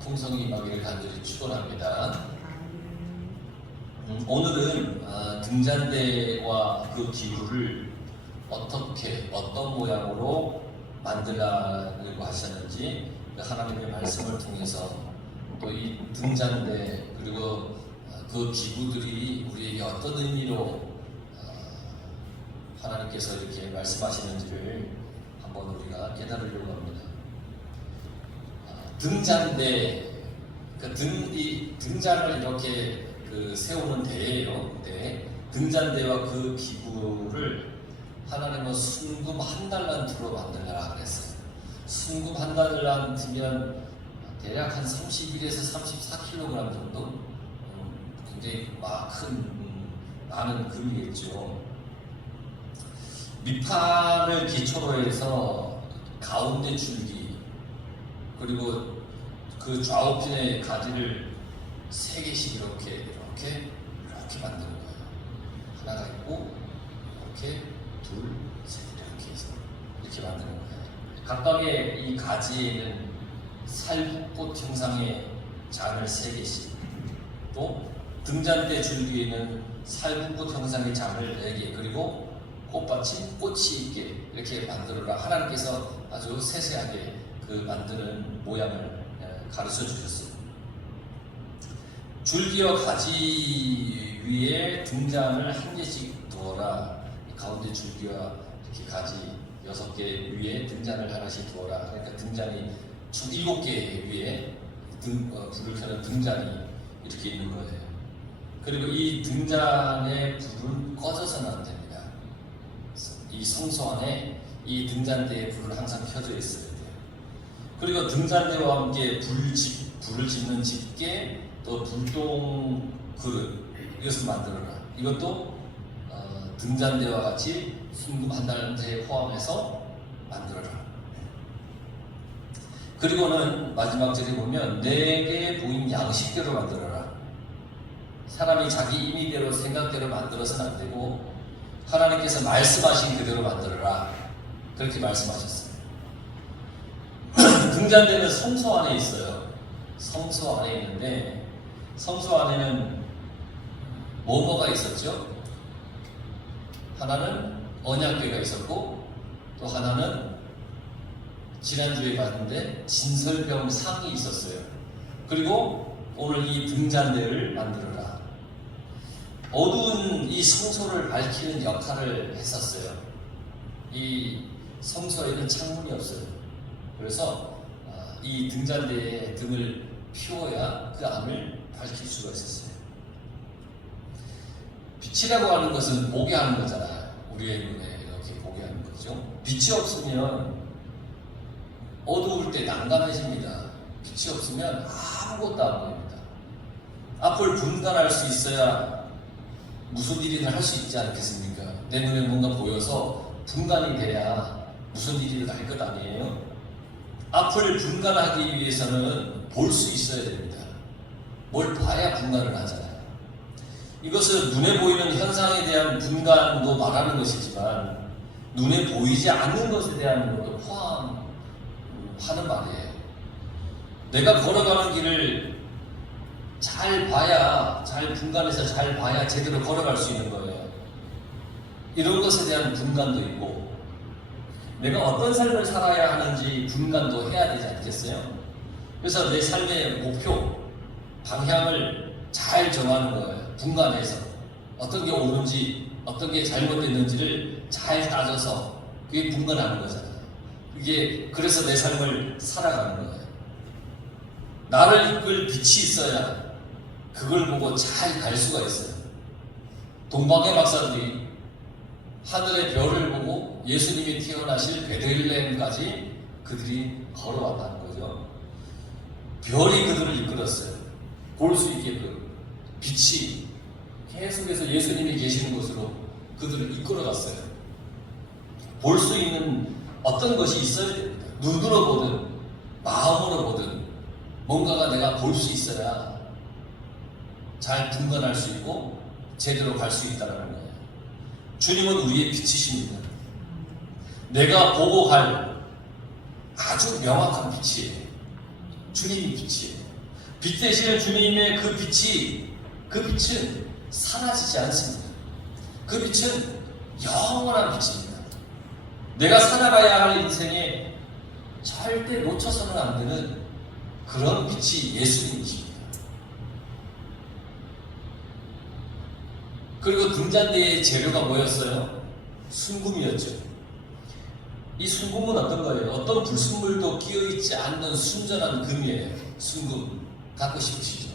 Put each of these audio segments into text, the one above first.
풍성이 임하기를 간절히 축원합니다. 오늘은 등잔대와 그 기구를 어떻게 어떤 모양으로 만들려고 하셨는지 하나님의 말씀을 통해서 또 이 등잔대 그리고 그 기구들이 우리에게 어떤 의미로 하나님께서 이렇게 말씀하시는지를 한번 우리가 깨달으려고 합니다. 등잔대, 이 등잔을 이렇게 세우는 대예요. 등잔대와 그 기구를 하나님은 순금 한 달란트로 만들려고 그랬어요. 순금 한 달란트면 대략 한 31에서 34kg 정도, 굉장히 많은 금이겠죠. 밑판을 기초로 해서 가운데 줄기 그리고 그 좌우편의 가지를 3개씩 이렇게 만드는 거예요. 하나가 있고 이렇게 둘, 셋 이렇게 해서 이렇게 만드는 거예요. 각각의 이 가지에는 살꽃 형상의 잔을 3개씩, 또 등잔대 줄기에는 살꽃 형상의 잔을 4개, 그리고 꽃이 있게 이렇게 만들어라. 하나님께서 아주 세세하게 만드는 모양을 가르쳐 주셨어요. 줄기와 가지 위에 등잔을 1개씩 두어라. 가운데 줄기와 이렇게 가지 6개 위에 등잔을 하나씩 두어라. 그러니까 등잔이 7개 위에 불을 켜는 등잔이 이렇게 있는 거예요. 그리고 이 등잔의 불은 꺼져서는 안 됩니다. 이 성소 안에 이 등잔대의 불을 항상 켜져 있어야 돼요. 그리고 등잔대와 함께 불을 짓는 집게, 또 불똥 그릇, 이것을 만들어라. 이것도 등잔대와 같이 순금 한 달란트에 포함해서 만들어라. 그리고는 마지막 절에 보면 4개 보인 양식대로 만들어라. 사람이 자기 임의대로 생각대로 만들어서는 안 되고 하나님께서 말씀하신 그대로 만들어라. 그렇게 말씀하셨어요. 등잔대는 성소 안에 있어요. 성소 안에 있는데 성소 안에는 뭐가 있었죠? 하나는 언약궤가 있었고 또 하나는 지난주에 봤는데 진설병 상이 있었어요. 그리고 오늘 이 등잔대를 만들어라. 어두운 이 성소를 밝히는 역할을 했었어요. 이 성소에는 창문이 없어요. 그래서 이 등잔대에 등을 피워야 그 안을 밝힐 수가 있었어요. 빛이라고 하는 것은 보게 하는 거잖아요. 우리의 눈에 이렇게 보게 하는 거죠. 빛이 없으면 어두울 때 난감해집니다. 빛이 없으면 아무것도 안 보입니다. 앞을 분간할 수 있어야 무슨 일이든 할 수 있지 않겠습니까? 내 눈에 뭔가 보여서 분간이 돼야 무슨 일이든 할 것 아니에요? 앞을 분간하기 위해서는 볼 수 있어야 됩니다. 뭘 봐야 분간을 하잖아요. 이것은 눈에 보이는 현상에 대한 분간도 말하는 것이지만 눈에 보이지 않는 것에 대한 것도 포함하는 말이에요. 내가 걸어가는 길을 잘 봐야, 잘 분간해서 잘 봐야 제대로 걸어갈 수 있는 거예요. 이런 것에 대한 분간도 있고 내가 어떤 삶을 살아야 하는지 분간도 해야 되지 않겠어요? 그래서 내 삶의 목표, 방향을 잘 정하는 거예요. 분간해서 어떤 게 옳은지 어떤 게 잘못됐는지를 잘 따져서 그게 분간하는 거잖아요. 그래서 내 삶을 살아가는 거예요. 나를 이끌 빛이 있어야 그걸 보고 잘 갈 수가 있어요. 동방의 박사들이 하늘의 별을 보고 예수님이 태어나실 베들레헴까지 그들이 걸어왔다는 거죠. 별이 그들을 이끌었어요. 볼 수 있게끔 빛이 계속해서 예수님이 계시는 곳으로 그들을 이끌어갔어요. 볼 수 있는 어떤 것이 있어야 됩니다. 눈으로 보든 마음으로 보든 뭔가가 내가 볼 수 있어야 잘 분간할 수 있고 제대로 갈 수 있다는 거예요. 주님은 우리의 빛이십니다. 내가 보고 갈 아주 명확한 빛이에요. 주님이 빛이에요. 빛 되시는 주님의 그 빛은 사라지지 않습니다. 그 빛은 영원한 빛입니다. 내가 살아가야 할 인생에 절대 놓쳐서는 안 되는 그런 빛이 예수님이십니다. 그리고 등잔대의 재료가 뭐였어요? 순금이었죠. 이 순금은 어떤 거예요? 어떤 불순물도 끼어있지 않는 순전한 금이에요. 순금. 갖고 싶으시죠?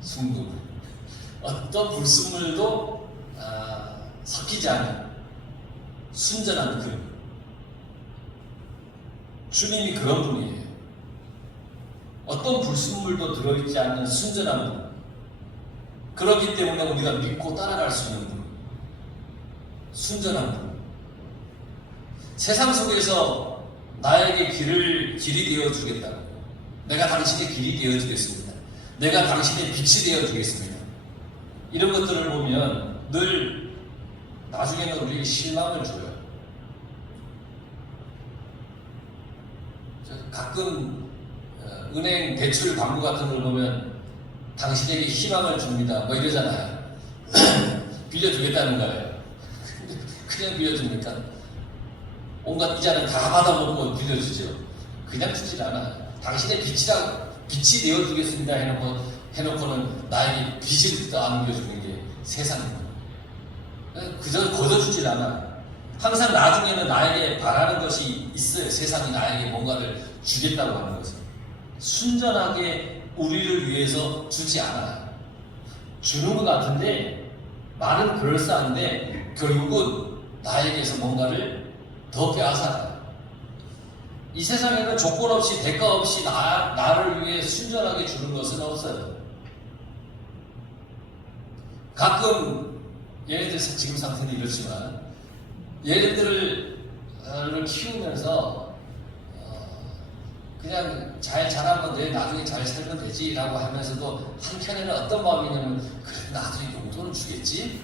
순금. 어떤 불순물도 섞이지 않은 순전한 금. 주님이 그런 분이에요. 어떤 불순물도 들어있지 않는 순전한 분. 그렇기 때문에 우리가 믿고 따라갈 수 있는 분. 순전한 분. 세상 속에서 나에게 길이 되어 주겠다고. 내가 당신의 길이 되어 주겠습니다. 내가 당신의 빛이 되어 주겠습니다. 이런 것들을 보면 늘 나중에는 우리에게 실망을 줘요. 가끔 은행 대출 광고 같은 걸 보면 당신에게 희망을 줍니다. 뭐 이러잖아요. 빌려주겠다는 거예요. 그냥 빌려줍니까? 온갖 이자는 다 받아먹고 빌려주죠. 그냥 주질 않아요. 당신의 빛이 되어주겠습니다 해놓고는 나에게 빚을 떠안겨주는 게 세상입니다. 그저 거저주질 않아요. 항상 나중에는 나에게 바라는 것이 있어요. 세상이 나에게 뭔가를 주겠다고 하는 것은. 순전하게 우리를 위해서 주지 않아요. 주는 것 같은데 말은 그럴싸한데 결국은 나에게서 뭔가를 더 빼앗아요. 이 세상에는 조건 없이 대가 없이 나를 위해 순전하게 주는 것은 없어요. 가끔 얘네들 지금 상태는 이렇지만 얘네들을 키우면서 그냥 잘 자라면 돼, 나중에 잘 살면 되지 라고 하면서도 한켠에는 어떤 마음이냐면 그래 나중에 용돈을 주겠지?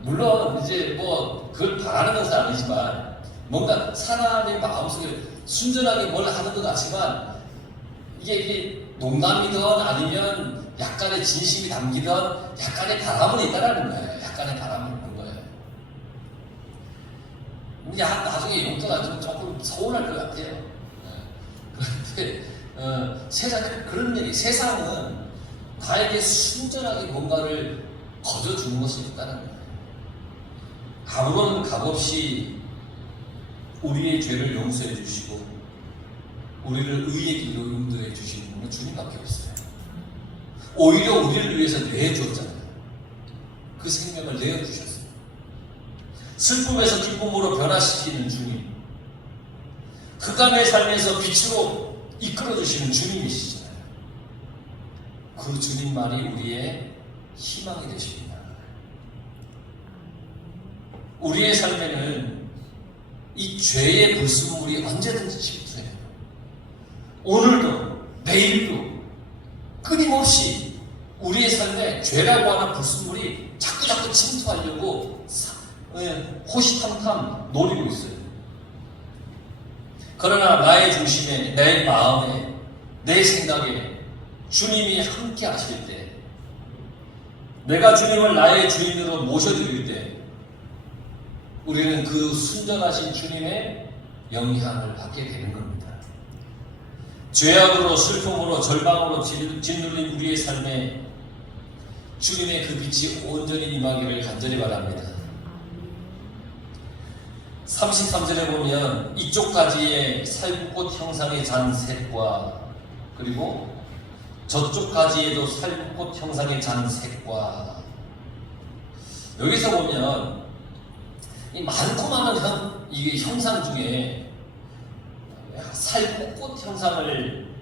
물론 이제 뭐 그걸 바라는 것은 아니지만 뭔가 사람의 마음속에 순전하게 뭘 하는 것 같지만 이게 농담이든 아니면 약간의 진심이 담기든 약간의 바람은 있다라는 거예요. 약간의 바람은 있는 거예요. 나중에 용돈가 좀 조금 서운할 것 같아요. 그런데 그런 얘기, 세상은 나에게 순전하게 뭔가를 거둬주는 것이 있다는 거예요. 아무런 값없이 우리의 죄를 용서해 주시고 우리를 의의 길로 인도해 주시는 분은 주님밖에 없어요. 오히려 우리를 위해서 내주었잖아요. 그 생명을 내어주셨어요. 슬픔에서 기쁨으로 변화시키는 주님, 흑암의 삶에서 빛으로 이끌어주시는 주님이시잖아요. 그 주님만이 우리의 희망이 되십니다. 우리의 삶에는 이 죄의 불순물이 언제든지 침투해요. 오늘도 내일도 끊임없이 우리의 삶에 죄라고 하는 불순물이 자꾸 침투하려고 호시탐탐 노리고 있어요. 그러나 나의 중심에, 내 마음에, 내 생각에 주님이 함께 하실 때, 내가 주님을 나의 주인으로 모셔드릴 때 우리는 그 순전하신 주님의 영향을 받게 되는 겁니다. 죄악으로 슬픔으로 절망으로 짓눌린 우리의 삶에 주님의 그 빛이 온전히 임하기를 간절히 바랍니다. 33절에 보면 이쪽 가지에 살구꽃 형상의 잔 셋과 그리고 저쪽 가지에도 살구꽃 형상의 잔 셋과 여기서 보면 이 많고 많은 이게 형상 중에 살구꽃 형상을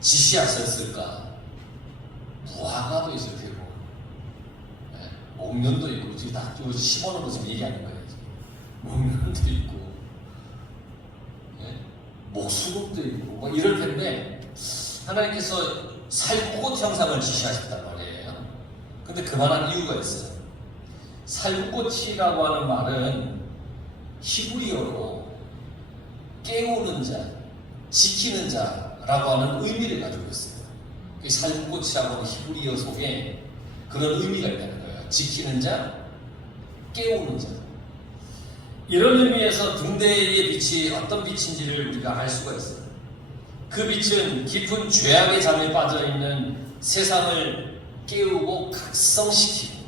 지시하셨을까? 무화과도 있을 테고, 목련도 있고, 지금 다 심어놓은 거 지금 얘기하는 거예요. 목련도 있고, 목수국도 있고, 뭐 이럴 텐데, 하나님께서 살구꽃 형상을 지시하셨단 말이에요. 근데 그만한 이유가 있어요. 살구꽃이라고 하는 말은 히브리어로 깨우는 자, 지키는 자 지킨다라고 하는 의미를 가지고 있습니다. 살구꽃이라고 히브리어 속에 그런 의미가 있다는 거예요. 지키는 자, 깨우는 자. 이런 의미에서 등대의 빛이 어떤 빛인지를 우리가 알 수가 있어요. 그 빛은 깊은 죄악의 잠에 빠져있는 세상을 깨우고 각성시키고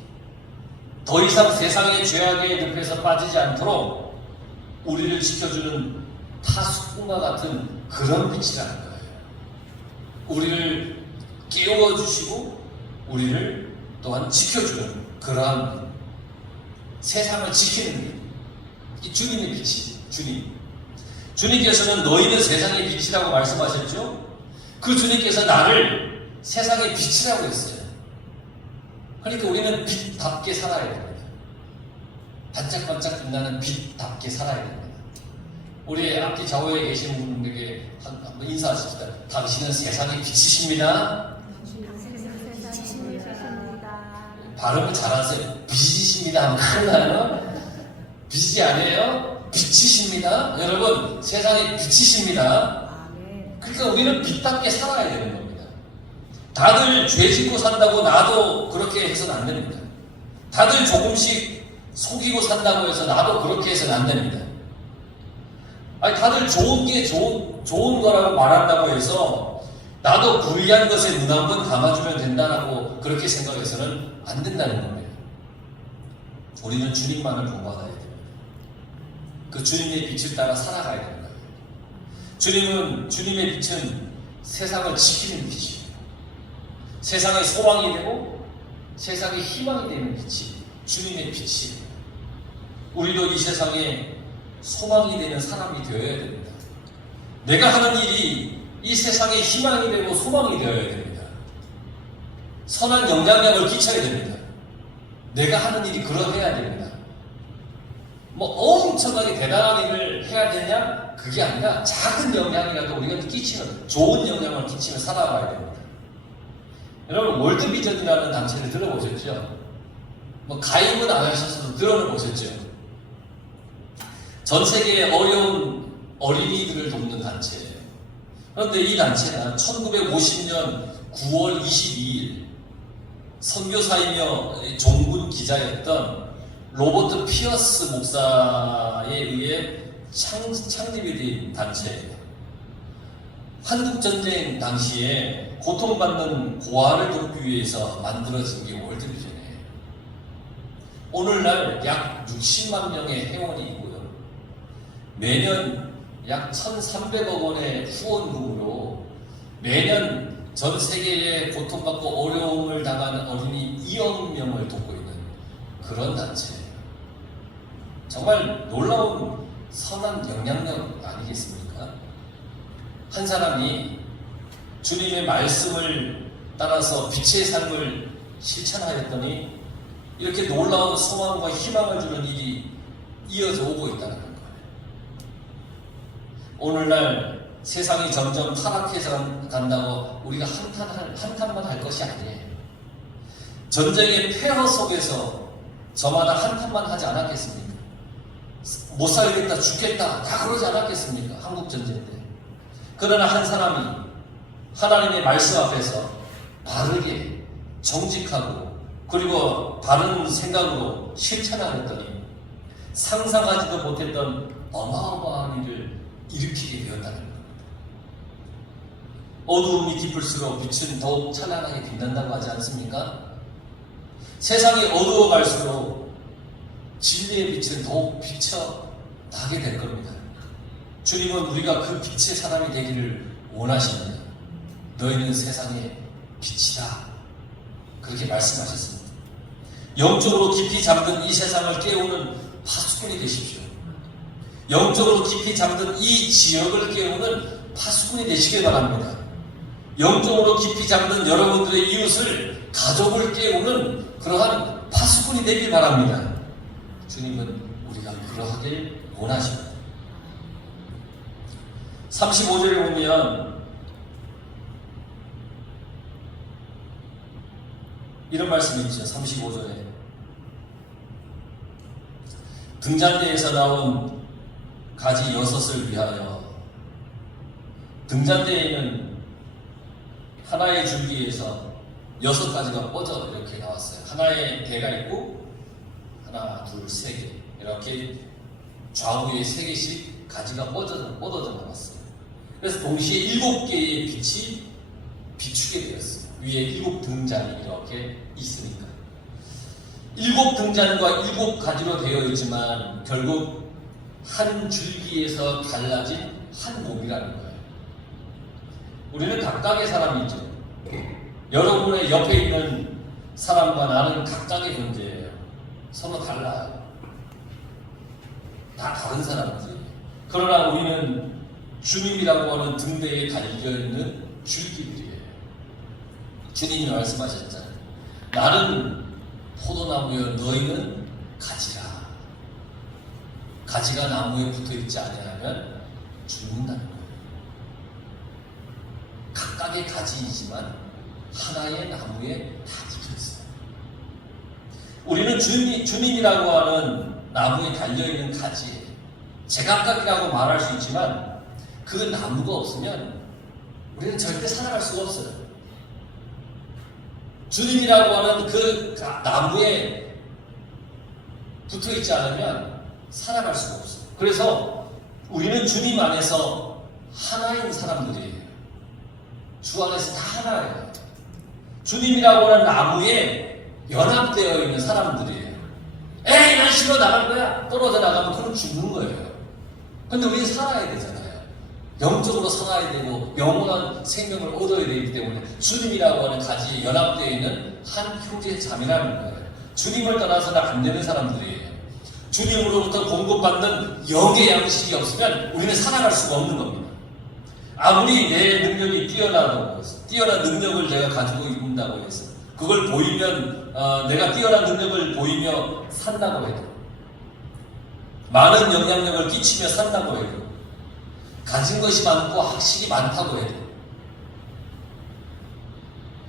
더 이상 세상의 죄악의 늪에서 빠지지 않도록 우리를 지켜주는 파수꾼과 같은 그런 빛이라는 거예요. 우리를 깨워주시고 우리를 또한 지켜주는 그러한 세상을 지키는 이 주님의 빛이 주님께서는 너희는 세상의 빛이라고 말씀하셨죠? 그 주님께서 나를 세상의 빛이라고 했어요. 그러니까 우리는 빛답게 살아야 됩니다. 반짝반짝 빛나는 빛답게 살아야 됩니다. 우리 앞뒤 좌우에 계신 분들에게 한번 인사하십시다. 당신은 세상의 빛이십니다. 발음을 잘하세요. 빛이십니다 하면 큰일 나요. 빛이 아니에요. 빛이십니다. 여러분, 세상의 빛이십니다. 그러니까 우리는 빛답게 살아야 되는 겁니다. 다들 죄 짓고 산다고 나도 그렇게 해서는 안 됩니다. 다들 조금씩 속이고 산다고 해서 나도 그렇게 해서는 안 됩니다. 아니, 다들 좋은 게 좋은 거라고 말한다고 해서 나도 불리한 것에 눈 한 번 감아주면 된다라고 그렇게 생각해서는 안 된다는 겁니다. 우리는 주님만을 본받아야 됩니다. 그 주님의 빛을 따라 살아가야 되는 거예요. 주님의 빛은 세상을 지키는 빛이에요. 세상의 소망이 되고 세상의 희망이 되는 빛이 주님의 빛이에요. 우리도 이 세상에 소망이 되는 사람이 되어야 됩니다. 내가 하는 일이 이 세상의 희망이 되고 소망이 되어야 됩니다. 선한 영향력을 끼쳐야 됩니다. 내가 하는 일이 그러해야 됩니다. 뭐 엄청나게 대단한 일을 해야 되냐? 그게 아니라 작은 영향이라도 우리가 끼치면 좋은 영향을 끼치며 살아가야 됩니다. 여러분 월드비전이라는 단체를 들어보셨죠? 뭐 가입은 안 하셨어도 들어는 보셨죠? 전 세계의 어려운 어린이들을 돕는 단체예요. 그런데 이 단체는 1950년 9월 22일 선교사이며 종군 기자였던 로버트 피어스 목사에 의해 창립이 된 단체예요. 한국전쟁 당시에 고통받는 고아를 돕기 위해서 만들어진 게 월드비전이에요. 오늘날 약 60만 명의 회원이 있고요. 매년 약 1,300억 원의 후원금으로 매년 전 세계에 고통받고 어려움을 당하는 어린이 2억 명을 돕고 있는 그런 단체예요. 정말 놀라운 선한 영향력 아니겠습니까? 한 사람이 주님의 말씀을 따라서 빛의 삶을 실천하였더니 이렇게 놀라운 소망과 희망을 주는 일이 이어져 오고 있다는 거예요. 오늘날 세상이 점점 타락해서 간다고 우리가 한탄만 할 것이 아니에요. 전쟁의 폐허 속에서 저마다 한탄만 하지 않았겠습니까? 못 살겠다, 죽겠다, 다 그러지 않았겠습니까? 한국전쟁 때. 그러나 한 사람이 하나님의 말씀 앞에서 바르게, 정직하고, 그리고 바른 생각으로 실천하였더니 상상하지도 못했던 어마어마한 일을 일으키게 되었다는 겁니다. 어두움이 깊을수록 빛은 더욱 찬란하게 빛난다고 하지 않습니까? 세상이 어두워갈수록 진리의 빛은 더욱 비쳐나게 될 겁니다. 주님은 우리가 그 빛의 사람이 되기를 원하십니다. 너희는 세상의 빛이다. 그렇게 말씀하셨습니다. 영적으로 깊이 잠든 이 세상을 깨우는 파수꾼이 되십시오. 영적으로 깊이 잠든 이 지역을 깨우는 파수꾼이 되시길 바랍니다. 영적으로 깊이 잠든 여러분들의 이웃을, 가족을 깨우는 그러한 파수꾼이 되길 바랍니다. 주님은 우리가 그러하길 원하십니다. 35절에 보면 이런 말씀이 있죠. 35절에 등잔대에서 나온 가지 6을 위하여. 등잔대에는 하나의 줄기에서 6가지가 뻗어 이렇게 나왔어요. 하나의 대가 있고 하나, 둘, 세 개 이렇게 좌우에 3개씩 가지가 뻗어져 나왔어요. 그래서 동시에 7개의 빛이 비추게 되었어요. 위에 7등잔이 이렇게 있으니까 7등잔과 7가지로 되어 있지만 결국 한 줄기에서 달라진 한 몸이라는 거예요. 우리는 각각의 사람이죠. 여러분의 옆에 있는 사람과 나는 각각의 존재예요. 서로 달라요. 다 다른 사람들이에요. 그러나 우리는 주님이라고 하는 등대에 달려있는 줄기들이에요. 주님이 말씀하셨잖아요. 나는 포도나무여 너희는 가지라. 가지가 나무에 붙어있지 아니하면 죽는다는 거예요. 각각의 가지이지만 하나의 나무에 다 붙어있어요. 우리는 주님이라고 하는 나무에 달려있는 가지예요. 제각각이라고 말할 수 있지만 그 나무가 없으면 우리는 절대 살아갈 수가 없어요. 주님이라고 하는 그 나무에 붙어있지 않으면 살아갈 수가 없어요. 그래서 우리는 주님 안에서 하나인 사람들이에요. 주 안에서 다 하나예요. 주님이라고 하는 나무에 연합되어 있는 사람들이에요. 에이, 난 싫어, 나갈 거야. 떨어져 나가면 그럼 죽는 거예요. 근데 우리는 살아야 되잖아요. 영적으로 살아야 되고 영원한 생명을 얻어야 되기 때문에 주님이라고 하는 가지에 연합되어 있는 한 형제 자매라는 거예요. 주님을 떠나서는 안 되는 사람들이에요. 주님으로부터 공급받는 영의 양식이 없으면 우리는 살아갈 수가 없는 겁니다. 아무리 내 능력이 뛰어난 능력을 내가 가지고 있다고 해서 그걸 보이면 내가 뛰어난 능력을 보이며 산다고 해도 많은 영향력을 끼치며 산다고 해도 가진 것이 많고 학식이 많다고 해도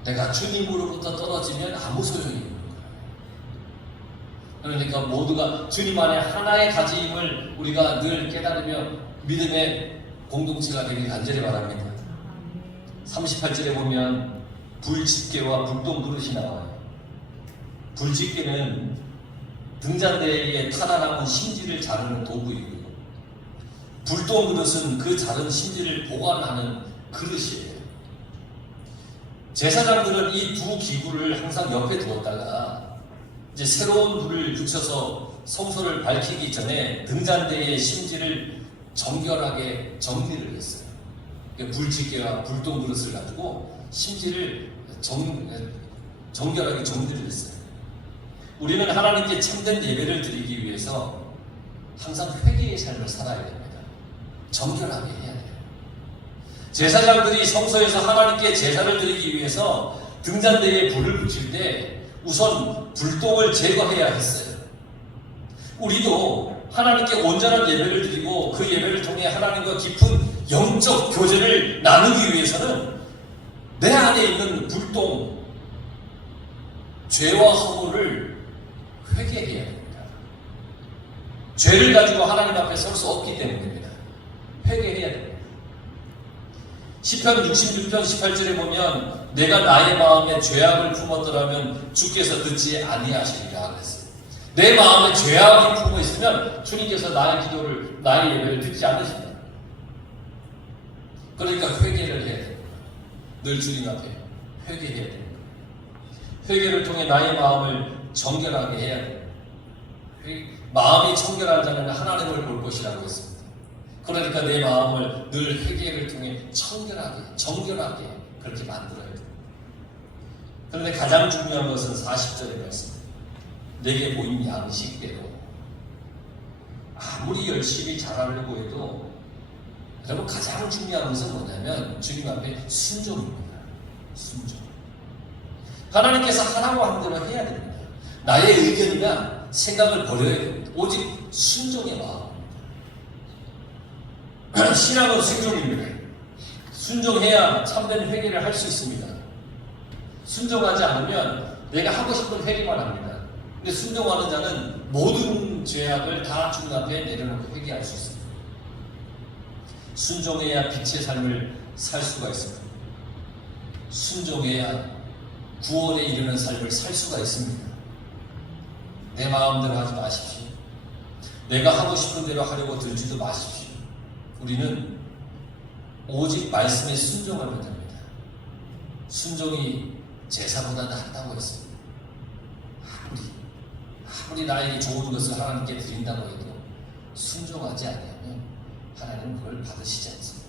내가 주님으로부터 떨어지면 아무 소용이 없는 거예요. 그러니까 모두가 주님 안에 하나의 가지임을 우리가 늘 깨달으며 믿음의 공동체가 되길 간절히 바랍니다. 38절에 보면 불집게와 불똥그릇이 나와요. 불집게는 등잔대에 타다 남은 심지를 자르는 도구이고요. 불똥그릇은 그 자른 심지를 보관하는 그릇이에요. 제사장들은 이 두 기구를 항상 옆에 두었다가 이제 새로운 불을 붙여서 성소를 밝히기 전에 등잔대의 심지를 정결하게 정리를 했어요. 불집게와 불똥그릇을 가지고 심지를 정결하게 정리를 했어요. 우리는 하나님께 참된 예배를 드리기 위해서 항상 회개의 삶을 살아야 됩니다. 정결하게 해야 돼요. 제사장들이 성소에서 하나님께 제사를 드리기 위해서 등잔대에 불을 붙일 때 우선 불똥을 제거해야 했어요. 우리도 하나님께 온전한 예배를 드리고 그 예배를 통해 하나님과 깊은 영적 교제를 나누기 위해서는 내 안에 있는 불똥, 죄와 허물을 회개해야 됩니다. 죄를 가지고 하나님 앞에 설 수 없기 때문입니다. 회개해야 됩니다. 시편 66편 18절에 보면 내가 나의 마음에 죄악을 품었더라면 주께서 듣지 아니하시리라 그랬어요. 내 마음에 죄악이 품어 있으면 주님께서 나의 기도를, 나의 예배를 듣지 않으십니다. 그러니까 회개를 해야 됩니다. 늘 주님 앞에 회개해야 됩니다. 회개를 통해 나의 마음을 정결하게 해야 됩니다. 마음이 정결한 자는 하나님을 볼 것이라고 했습니다. 그러니까 내 마음을 늘 회개를 통해 청결하게, 정결하게 그렇게 만들어야 됩니다. 그런데 가장 중요한 것은 40절의 말씀입니다. 내게 보인 양식대로 아무리 열심히 잘하려고 해도 여러분 가장 중요한 것은 뭐냐면 주님 앞에 순종입니다. 순종. 하나님께서 하라고 하는 대로 해야 됩니다. 나의 의견이나 생각을 버려야 됩니다. 오직 순종의 마음입니다. 신앙은 순종입니다. 순종해야 참된 회개를 할 수 있습니다. 순종하지 않으면 내가 하고 싶은 회개만 합니다. 근데 순종하는 자는 모든 죄악을 다 주님 앞에 내려놓고 회개할 수 있습니다. 순종해야 빛의 삶을 살 수가 있습니다. 순종해야 구원에 이르는 삶을 살 수가 있습니다. 내 마음대로 하지 마십시오. 내가 하고 싶은 대로 하려고 들지도 마십시오. 우리는 오직 말씀에 순종하면 됩니다. 순종이 제사보다 낫다고 했습니다. 아무리 나에게 좋은 것을 하나님께 드린다고 해도 순종하지 않으면 하나님은 그걸 받으시지 않습니다.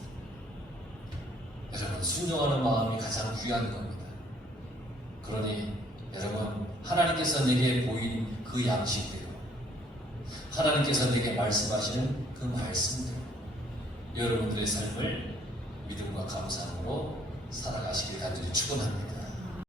여러분, 순종하는 마음이 가장 귀한 겁니다. 그러니 여러분, 하나님께서 내게 보인 그 양식대로, 하나님께서 내게 말씀하시는 그 말씀대로 여러분들의 삶을 믿음과 감사함으로 살아가시길 간절히 축원합니다.